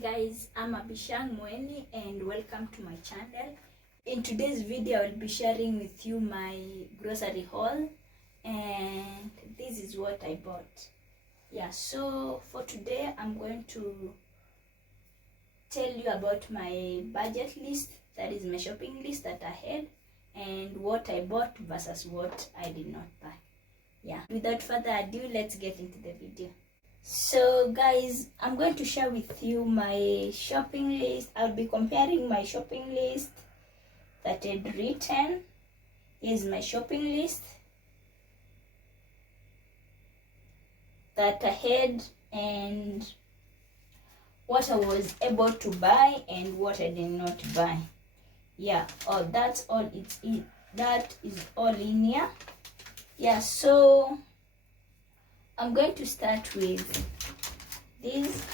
guys, I'm Abishang Mueni and welcome to my channel. In today's video, I will be sharing with you my grocery haul and this is what I bought. So for today, I'm going to tell you about my budget list, that is my shopping list that I had, and what I bought versus what I did not buy. Without further ado, let's get into the video. So guys, I'm going to share with you my shopping list. I'll be comparing my shopping list that I had written. Here's my shopping list that I had and what I was able to buy and what I did not buy. That's all. That is all in here. So I'm going to start with these.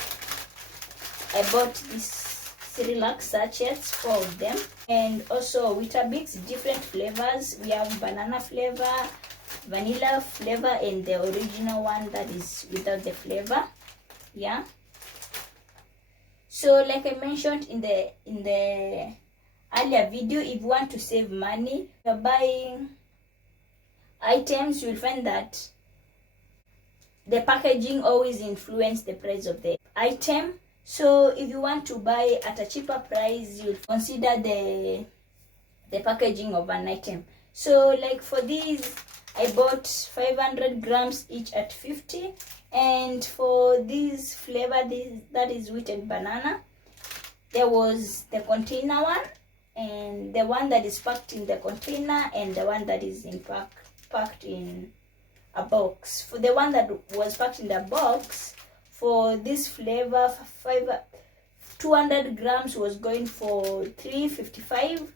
I bought these Relax sachets, 4 of them, and also Weetabix, different flavors. We have banana flavor, vanilla flavor, and the original one that is without the flavor. So like I mentioned in the earlier video, if you want to save money, you're buying items, you'll find that the packaging always influences the price of the item. So if you want to buy at a cheaper price, you'll consider the packaging of an item. So like for these, I bought 500 grams each at 50, and for this flavor, that is wheated banana, there was the container one and the one that is packed in the container and the one that is in packed in a box. For the one that was packed in the box, for this flavor, 200 grams was going for $3.55,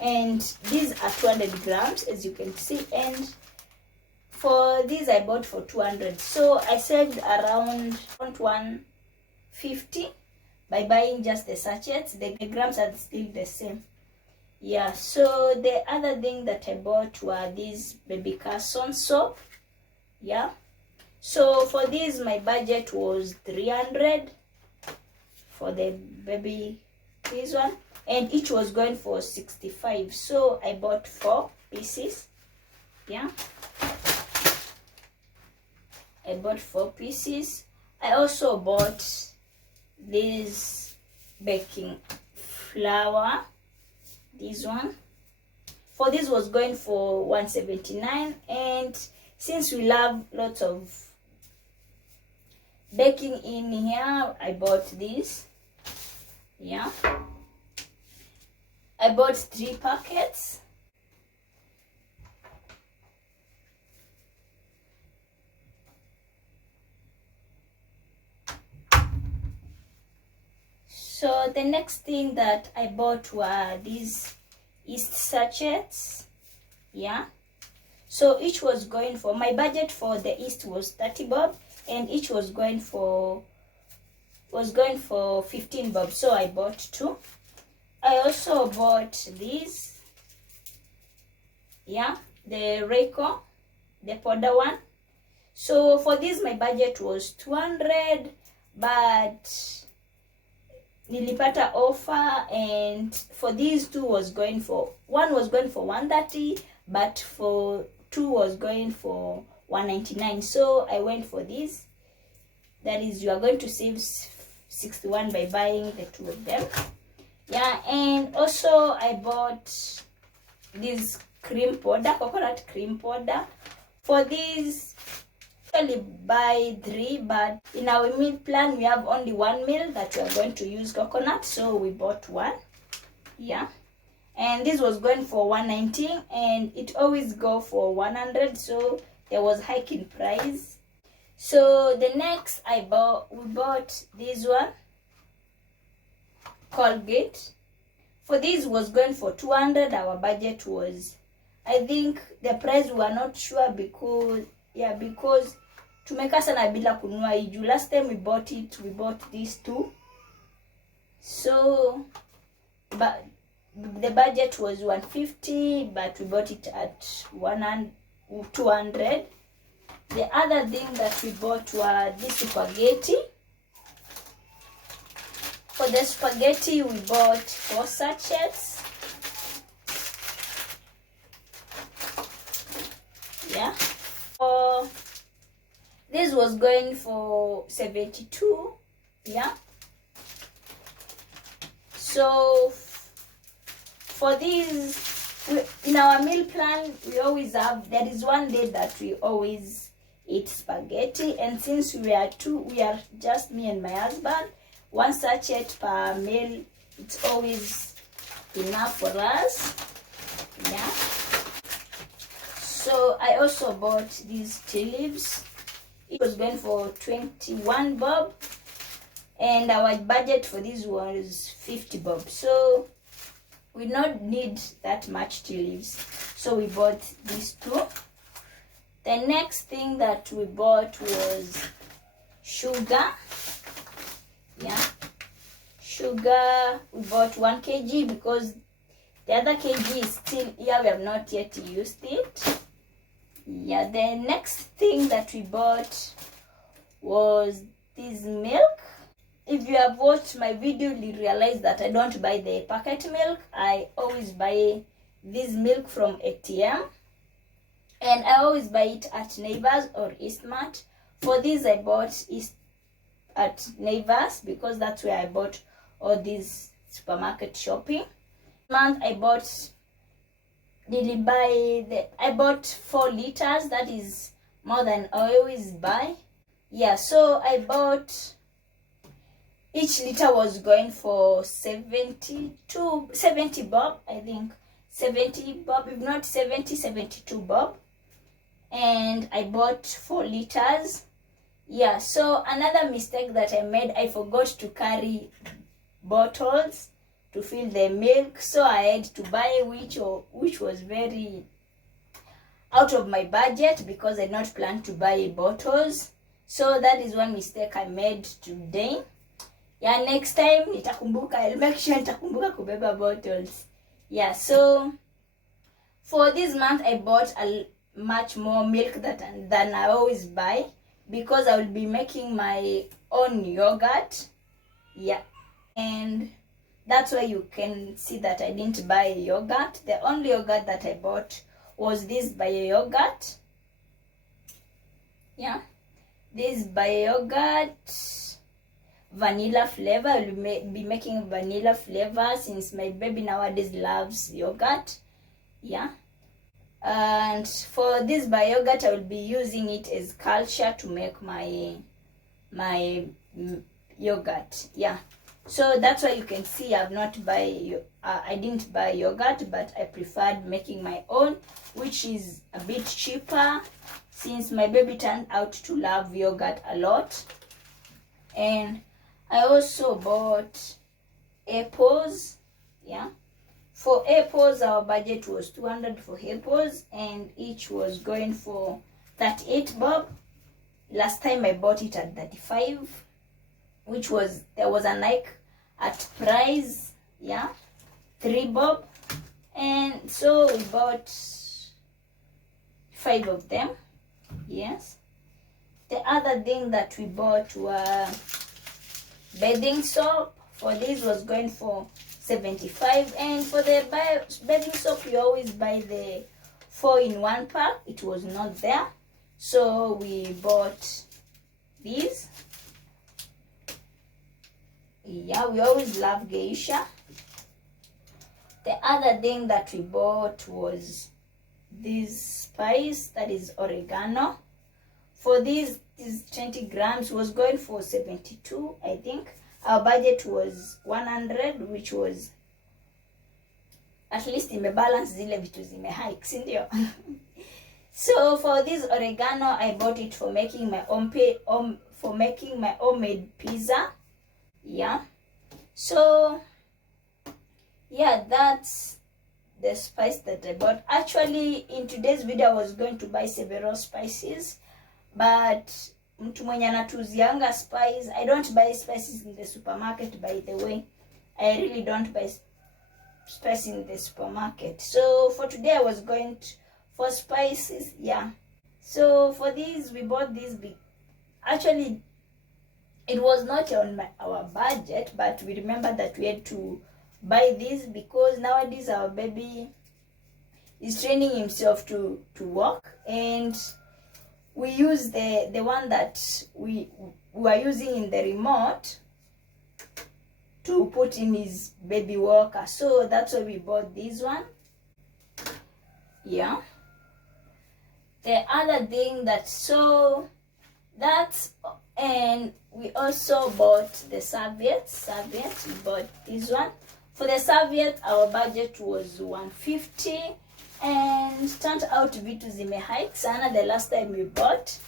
and these are 200 grams as you can see, and for these I bought for 200. So I saved around 150 by buying just the sachets. The grams are still the same. So the other thing that I bought were these baby Carson soap. So for this my budget was 300 for the baby, this one, and each was going for 65. So I bought 4 pieces. I bought 4 pieces. I also bought this baking flour, this one. For this was going for 179, and since we love lots of baking in here, I bought this. I bought 3 packets. So the next thing that I bought were these yeast sachets. So each was going for, my budget for the yeast was 30 bob, and each was going for 15 bob. So I bought 2. I also bought these, the Reiko, the powder one. So for this my budget was 200, but nilipata offer, and for these 2 was going for, one was going for 130, but for 2 was going for 199. So I went for this. That is, you are going to save 61 by buying the 2 of them. And also I bought this cream powder, coconut cream powder. For this, usually buy 3, but in our meal plan we have only 1 meal that we are going to use coconut, so we bought 1. And this was going for 190, and it always go for 100, so there was hike in price. So the next we bought this one, Colgate. For this was going for 200. Our budget was, I think the price we were not sure because tumeka sana bila kununua iju. Last time we bought these 2. So but the budget was 150, but we bought it at 200. The other thing that we bought were this spaghetti. For the spaghetti, we bought 4 sachets. Yeah. This was going for 72. Yeah. So for these, in our meal plan, we always have, there is one day that we always eat spaghetti, and since we are just me and my husband, 1 sachet per meal, it's always enough for us. Yeah. So I also bought these tea leaves. It was going for 21 bob, and our budget for this was 50 bob. So we don't need that much tea leaves, so we bought these 2. The next thing that we bought was sugar. Yeah, sugar, we bought 1 kg because the other kg is still here, we have not yet used it. Yeah, the next thing that we bought was this milk. If you have watched my video, you realize that I don't buy the packet milk. I always buy this milk from ATM, and I always buy it at Neighbors or Eastmart. For this, I bought at Neighbors because that's where I bought all these supermarket shopping. Month I bought, I bought 4 liters. That is more than I always buy. Yeah, so I bought, each liter was going for 70 bob, I think. 70 bob, if not 72 bob. And I bought 4 liters. Yeah, so another mistake that I made, I forgot to carry bottles to fill the milk, so I had to buy, which was very out of my budget because I did not plan to buy bottles. So that is one mistake I made today. Yeah, next time nitakumbuka, I'll make sure nitakumbuka kubeba bottles. Yeah, so for this month I bought much more milk than I always buy because I will be making my own yogurt. Yeah, and that's why you can see that I didn't buy a yogurt. The only yogurt that I bought was this bio yogurt. Yeah, this bio yogurt, vanilla flavor. I will be making vanilla flavor since my baby nowadays loves yogurt. Yeah, and for this bio yogurt, I will be using it as culture to make my yogurt. Yeah, so that's why you can see I didn't buy yogurt, but I preferred making my own, which is a bit cheaper since my baby turned out to love yogurt a lot. And I also bought apples. Yeah, for apples our budget was 200 for apples, and each was going for 38 bob. Last time I bought it at 35, which was, there was a Nike at price. Yeah, 3 bob, and so we bought 5 of them. Yes, the other thing that we bought were bathing soap. For this was going for 75, and for the bathing soap we always buy the 4-in-1 pack. It was not there, so we bought these. Yeah, we always love geisha. The other thing that we bought was this spice, that is oregano. For this 20 grams was going for 72, I think. Our budget was 100, which was at least imebalance zile vitu zimehike, si ndio? So for this oregano, I bought it for making my homemade pizza. Yeah, so yeah, that's the spice that I bought. Actually, in today's video I was going to buy several spices, but mtu mwenye anatuzianga spice, I don't buy spices in the supermarket, by the way. I really don't buy spices in the supermarket. So for today I was going for spices. Yeah, so for these we bought these big. Actually, it was not on our budget, but we remember that we had to buy this because nowadays our baby is training himself to walk, and we use the one that we are using in the remote to put in his baby walker. So that's why we bought this one. Yeah. The other thing and we also bought the serviettes. We bought this one. For the serviette, our budget was 150, and turned out vitu zimehike sana the last time we bought.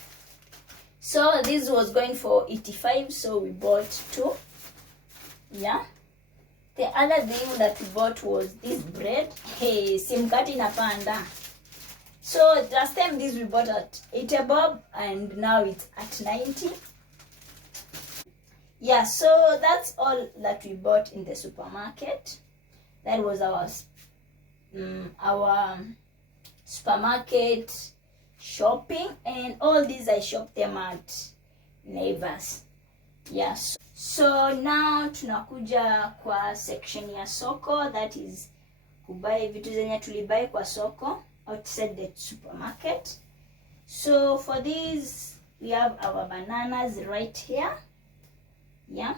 So this was going for 85, so we bought 2. Yeah. The other thing that we bought was this bread. Hey, simkati na panda. So last time this we bought at 80 bob, and now it's at 90. Yeah, so that's all that we bought in the supermarket. That was our supermarket shopping, and all these I shopped them at Neighbors. Yes. So now tunakuja kwa section ya soko, that is kubai vitu zenye tulibai kwa soko outside the supermarket. So for these we have our bananas right here. Yeah.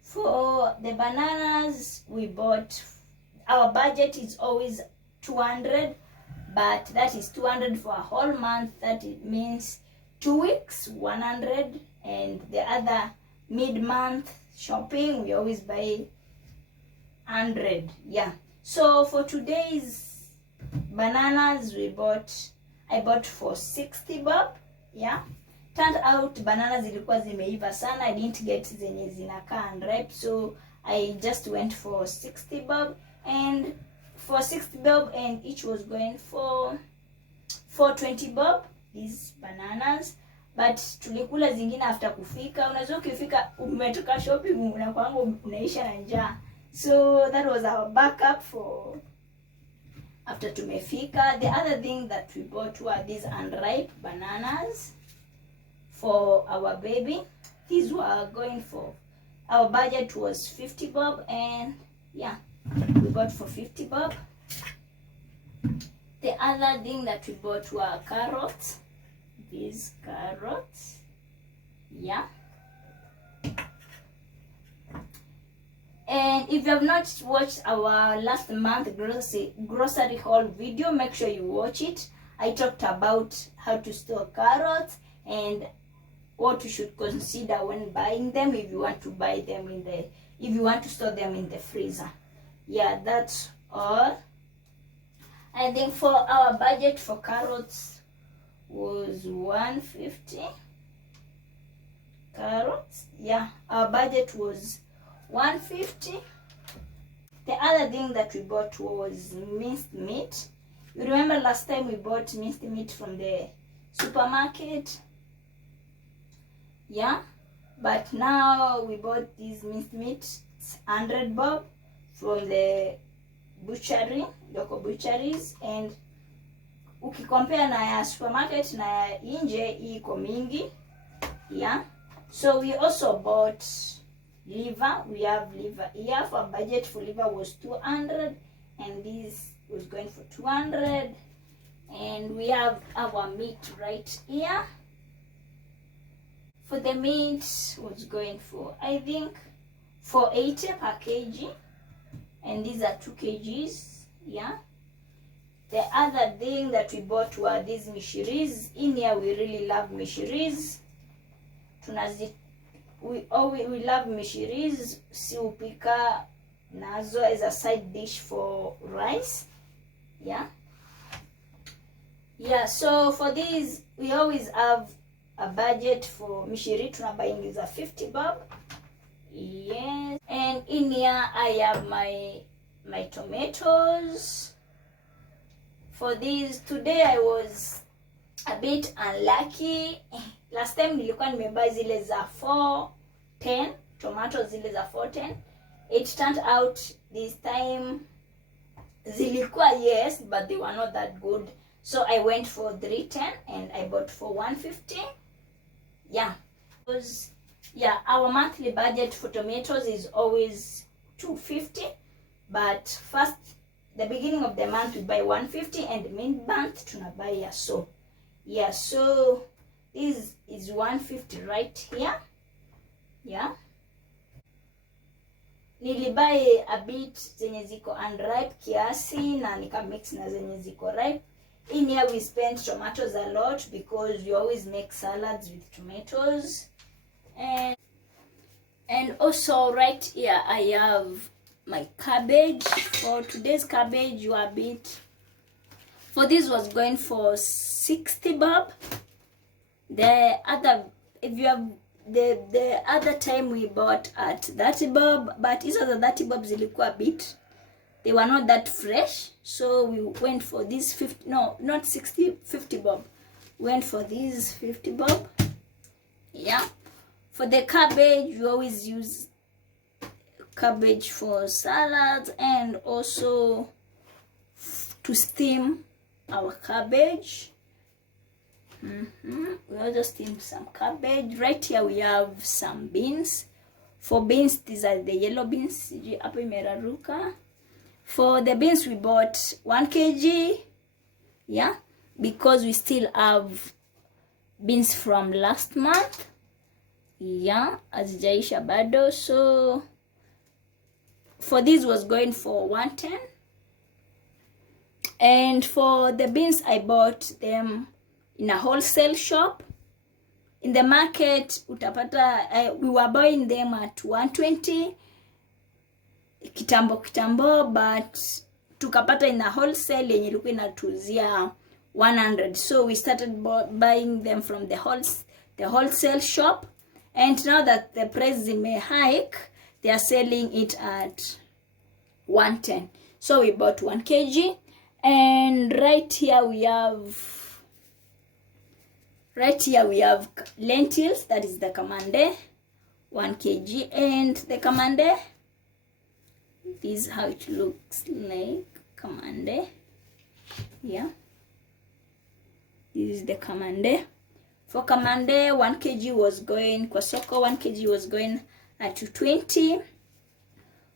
For the bananas we bought, our budget is always 200, but that is 200 for a whole month. That means 2 weeks 100, and the other mid-month shopping we always buy 100. Yeah. So for today's bananas I bought for 60 bob. Yeah. Turned out bananas zilikuwa zimeiva sana. I didn't get zenye zinakaa unripe, so I just went for 60 bob, and for 60 bob, and each was going for 20 bob, these bananas. But tulikula zingine after kufika. Unaweza ukifika umetoka shopping unakuanga unaisha na njaa. So that was our backup for after tumefika. The other thing that we bought were these unripe bananas for our baby. These were going for, our budget was 50 bob, and yeah, we bought for 50 bob. The other thing that we bought were carrots. These carrots. Yeah. And if you have not watched our last month grocery haul video, make sure you watch it. I talked about how to store carrots and what you should consider when buying them, if you want to buy them if you want to store them in the freezer. Yeah, that's all. I think for our budget for carrots was 150 carrots. Yeah, our budget was 150. The other thing that we bought was minced meat. You remember last time we bought minced meat from the supermarket? Yeah, but now we bought this minced meat. It's 100 bob from the butchery, local butcheries, and ukicompare na ya supermarket na ya nje iko mingi. Yeah, so we also bought liver. We have liver here. For budget for liver was 200, and this was going for 200. And we have our meat right here. For the meat was going for, I think, 480 per kg, and these are 2 kgs. Yeah. The other thing that we bought were these mishiris. In here we really love mishiris. We love mishiris. Si upika nazo as a side dish for rice. Yeah. Yeah, so for these we always have a budget for mishiri. Tunabaingiza 50 bob. Yes. And in here I have my tomatoes. For these, today I was a bit unlucky. Last time nilikuwa nimebuy zile za 410, tomatoes zile za 410. It turned out this time zilikuwa yes, but they were not that good. So I went for 310 and I bought for 150. Yeah. Because Yeah, our monthly budget for tomatoes is always 250, but first the beginning of the month we buy 150 and mid-month tunabuy ya so. Yeah, so this is 150 right here. Yeah, nilibuy a bit zenye ziko unripe kiasi na nikamix na zenye ziko ripe. In here we spend tomatoes a lot because we always make salads with tomatoes. And also right here I have my cabbage. For today's cabbage, you are a bit, for this was going for 60 bob. The other, if you have the other time we bought at 30 bob, but these are the 30 bob zilikuwa a bit, they were not that fresh, so we went for this 50, no, not 60, 50 bob. Went for these 50 bob. Yeah. For the cabbage, we always use cabbage for salads and also to steam our cabbage. We also steam some cabbage. Right here we have some beans. For beans, these are the yellow beans. For the beans, we bought 1 kg. Yeah, because we still have beans from last month. Yeah, hazijaisha bado. So for this was going for 110. And for the beans, I bought them in a wholesale shop. In the market utapata we were buying them at 120 kitambo, but tukapata in a wholesale yenye ilikuwa inatuzia 100. So we started buying them from the wholesale shop. And now that the price may hike, they are selling it at 110. So we bought 1 kg. And right here we have lentils, that is the kamande, 1 kg. And the kamande, this is how it looks like, kamande. Yeah, this is the kamande. For kamande, 1 kg was going, kwa soko 1 kg was going at 220,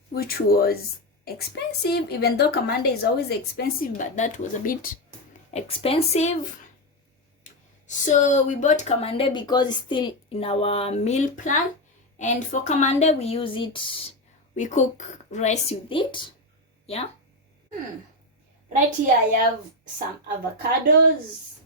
which was expensive, even though kamande is always expensive, but that was a bit expensive. So we bought kamande because it's still in our meal plan. And for kamande, we use it, we cook rice with it. Yeah. Right here I have some avocados.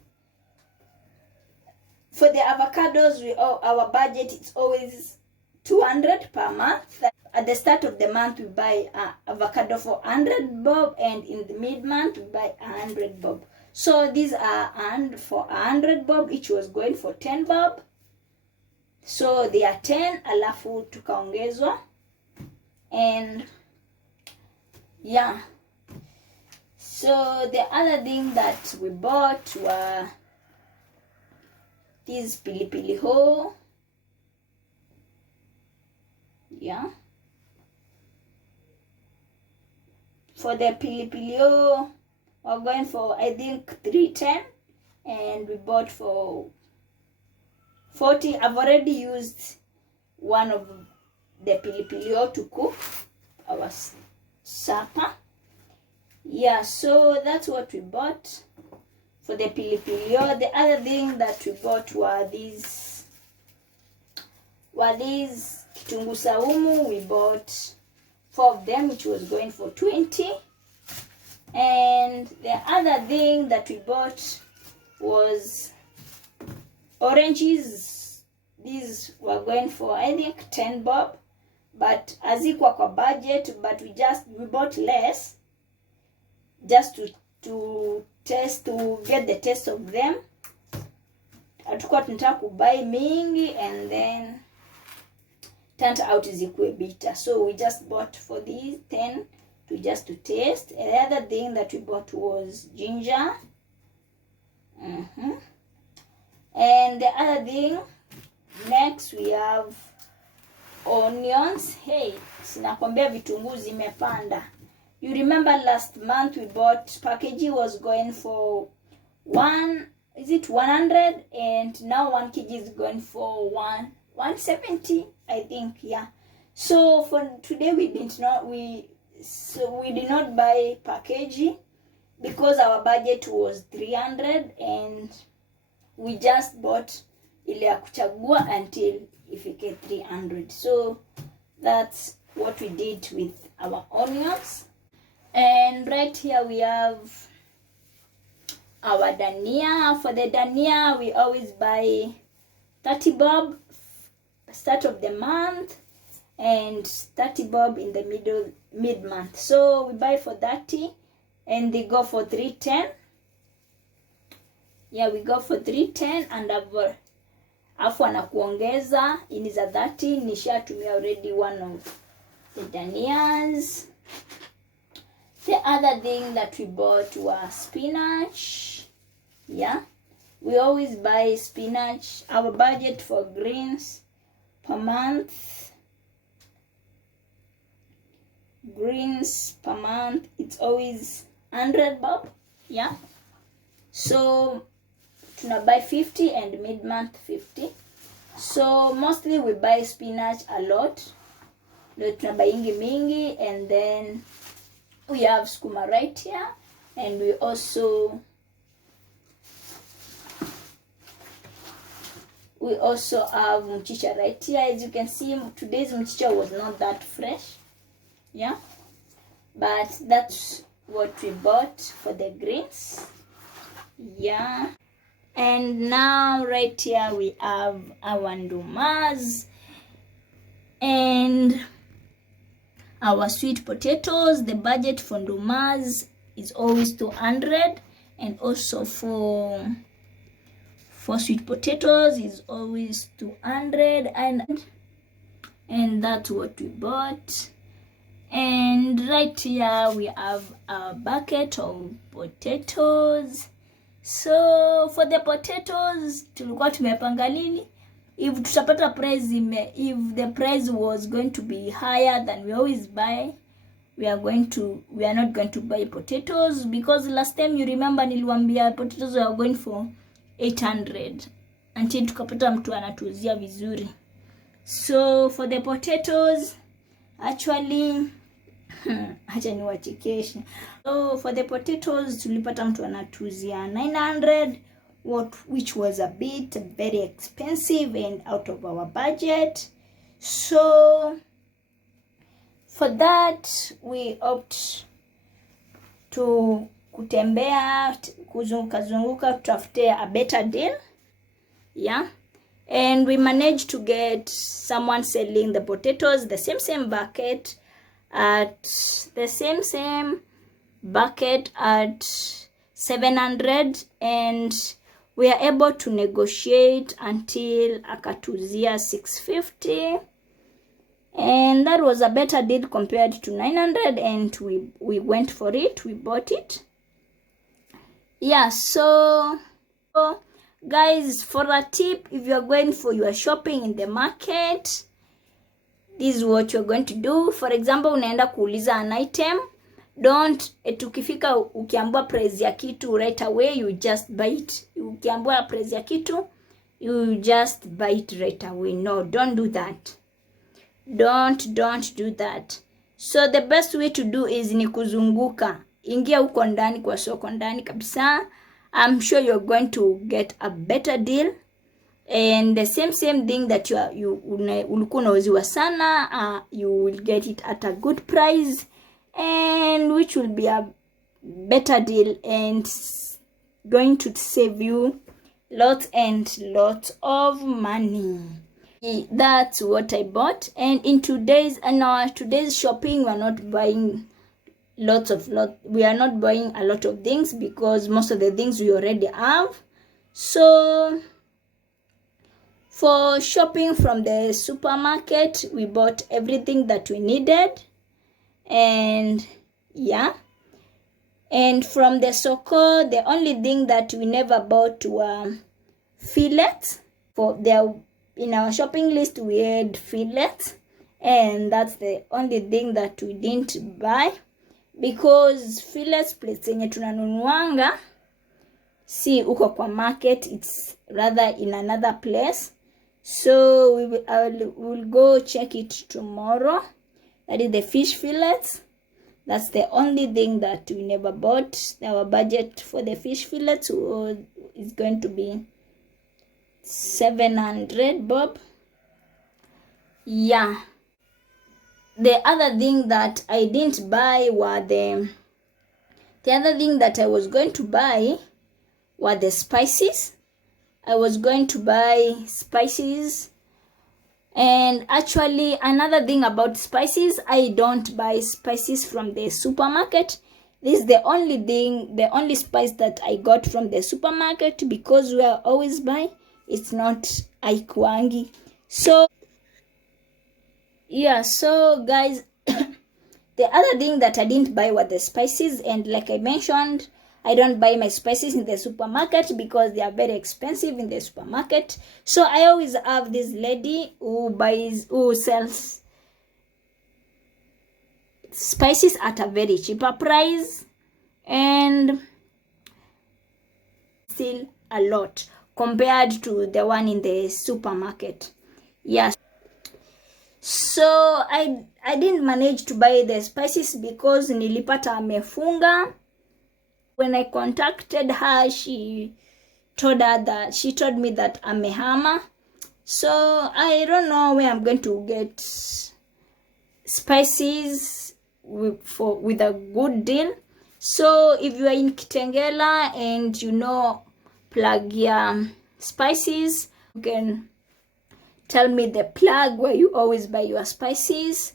For the avocados, our budget is always 200 per month. At the start of the month, we buy avocado for 100 bob, and in the mid-month, we buy 100 bob. So these are for 100 bob, each was going for 10 bob. So they are 10, alafu tukaongezwa. And yeah. So the other thing that we bought were these pilipili hoho. Yeah. For the pilipili hoho, we're going for, I think, 310. And we bought for 40. I've already used one of the pilipili hoho to cook our supper. Yeah, so that's what we bought for the pilipili hoho. The other thing that we bought were these kitunguu saumu. We bought 4 of them, which was going for 20. And the other thing that we bought was oranges. These were going for, I think, 10 bob, but hazikuwa kwa budget, but we bought less just to taste, to get the taste of them. Hatukuwa tunataka kubuy mingi and then turned out zikuwe bitter. So we just bought for these 10 to taste. And the other thing that we bought was ginger. And the other thing, next we have onions. Hey, sinakwambia vitunguu zimepanda. You remember last month we bought, package was going for 100, and now 1 kg is going for 170, I think. Yeah. So for today we did not buy packaging because our budget was 300 and we just bought ile ya kuchagua until ifike 300. So that's what we did with our onions. And right here we have our Dania. For the Dania, we always buy 30 bob start of the month and 30 bob in the mid-month. So we buy for 30 and they go for 310. Yeah, we go for 310 and afu anakuongeza ini za 30. Nishatumia already one of the Danias. The other thing that we bought was spinach. Yeah, we always buy spinach. Our budget for greens per month, it's always 100 bob. Yeah, so tuna buy 50 and mid-month 50. So mostly we buy spinach a lot. Tuna buy mingi, and then we have skuma right here, and we also have mchicha right here. As you can see, today's mchicha was not that fresh. Yeah, but that's what we bought for the greens. Yeah, and now right here we have our ndumas and our sweet potatoes. The budget for ndumas is always 200, and also for sweet potatoes is always 200, and that's what we bought. And right here we have a bucket of potatoes. So for the potatoes, tulikuwa tumepanga nini? If tutapata price if the price was going to be higher than we always buy, we are not going to buy potatoes, because last time you remember niliwaambia potatoes were going for 800 until tukapata mtu anatuzia vizuri. So for the potatoes, actually acha niwachekeshe. So for the potatoes tulipata mtu anatuzia 900, which was a bit very expensive and out of our budget. So for that we opt to kutembea kuzunguka tutafute a better deal. Yeah, and we managed to get someone selling the potatoes, the same bucket at the same bucket at 700, and we are able to negotiate until akatuzia 650, and that was a better deal compared to 900, and we went for it, we bought it. Yeah, so guys, for a tip, if you're going for your shopping in the market, this is what you're going to do. For example, unaenda kuuliza an item, don't tukifika ukiambua price ya kitu right away, you just buy it. Ukiambua price ya kitu, you just buy it right away. No, don't do that. Don't do that. So the best way to do is ni kuzunguka. Ingia uko ndani kwa soko ndani kabisa. I'm sure you're going to get a better deal, and the same thing that ulikuwa unauziwa sana, you will get it at a good price, and which will be a better deal and going to save you lots and lots of money. That's what I bought. And in today's shopping, we're not buying we are not buying a lot of things, because most of the things we already have. So for shopping from the supermarket, we bought everything that we needed. And yeah, and from the soko, the only thing that we never bought were fillets. In our shopping list we had fillets, and that's the only thing that we didn't buy, because fillets place yenye tunanunuanga si uko kwa market, it's rather in another place. So we'll go check it tomorrow. That is the fish fillets. That's the only thing that we never bought. Our budget for the fish fillets is going to be 700 bob. Yeah. The other thing that I didn't buy were the other thing that I was going to buy were the spices. I was going to buy spices. And actually, another thing about spices, I don't buy spices from the supermarket. This is the only spice that I got from the supermarket, because we are always buy. It's not aikwangi. So, yeah, so guys, the other thing that I didn't buy were the spices. And like I mentioned, I don't buy my spices in the supermarket because they are very expensive in the supermarket. So I always have this lady who sells spices at a very cheaper price, and still a lot compared to the one in the supermarket. Yes. So I didn't manage to buy the spices because nilipata amefunga. When I contacted her, she told me that amehama. So I don't know where I'm going to get spices with a good deal. So if you are in Kitengela and you know Plagia spices, you can tell me the plug where you always buy your spices.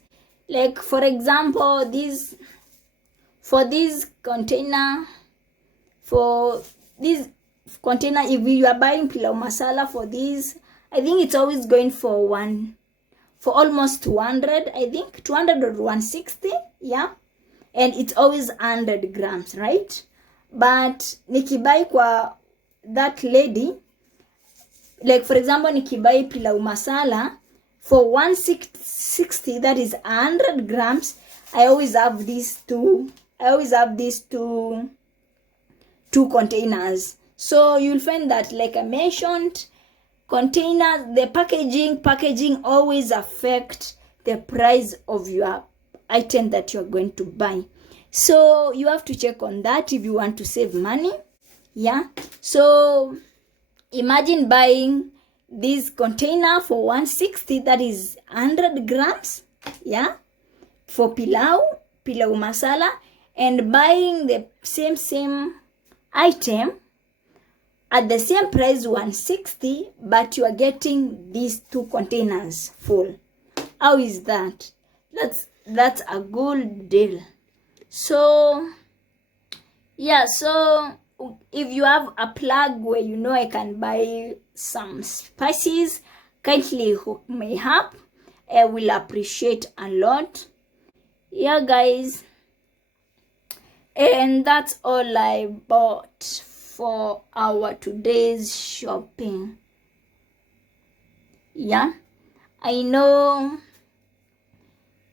Like for example, for this container, if you are buying pilau masala for this, I think it's always going for almost 200, I think 200 or 160, yeah, and it's always 100 grams, right? But nikibai kwa that lady, like for example, nikibai pilau masala for 160, that is 100 grams. I always have these two containers. So you'll find that, like I mentioned, containers, the packaging always affect the price of your item that you're going to buy. So you have to check on that if you want to save money. Yeah. So imagine buying this container for 160, that is 100 grams, yeah, for pilau masala, and buying the same item at the same price, 160, but you are getting these two containers full. How is that? That's a good deal. So yeah, so if you have a plug where you know I can buy some spices, kindly hook me up. I will appreciate a lot. Yeah, guys. And that's all I bought for our today's shopping. Yeah, I know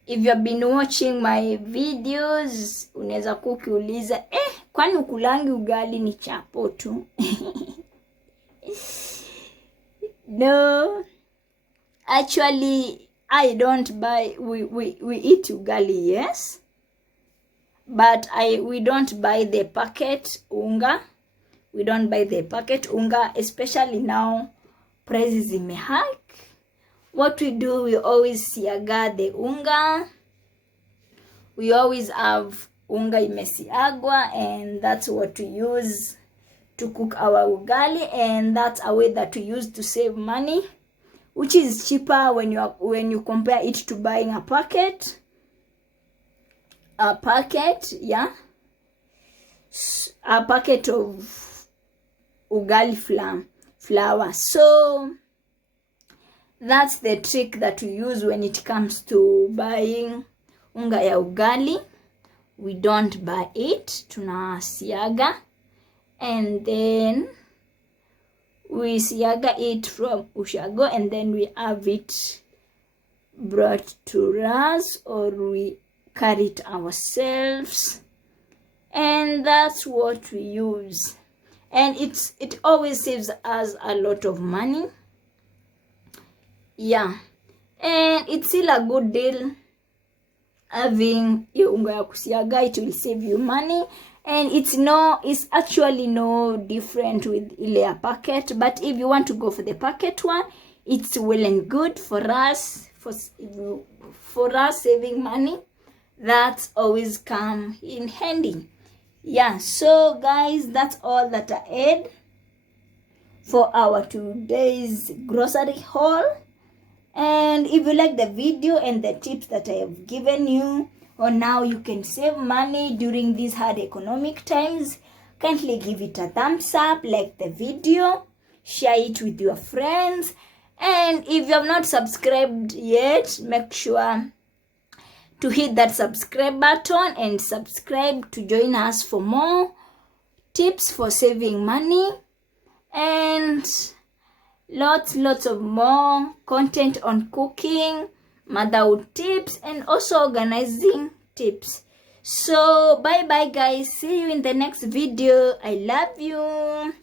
if you have been watching my videos, unaweza kukiuliza, kwani ukulangi ugali ni chapo tu? No, actually I don't buy, we eat ugali, yes, but we don't buy the packet unga. We don't buy the packet unga, especially now prices imehike. What we do, we always siaga the unga. We always have unga imesiagwa, and that's what we use to cook our ugali, and that's a way that we use to save money, which is cheaper when you compare it to buying a packet. Yeah, a packet of ugali flour. So that's the trick that we use when it comes to buying unga ya ugali. We don't buy it, tunasiaga, and then we siaga it from ushago, and then we have it brought to us, or we carry it ourselves, and that's what we use. And it always saves us a lot of money. Yeah, and it's still a good deal. Having hiyo unga ya kusiaga, it will save you money, and it's actually no different with ile ya packet. But if you want to go for the packet one, it's well and good for us, for us saving money. That's always come in handy. Yeah, so guys, that's all that I had for our today's grocery haul. And if you like the video and the tips that I have given you on how you can save money during these hard economic times, kindly give it a thumbs up, like the video, share it with your friends, and if you have not subscribed yet, make sure to hit that subscribe button and subscribe to join us for more tips for saving money and lots of more content on cooking, motherhood tips, and also organizing tips. So bye guys, see you in the next video. I love you.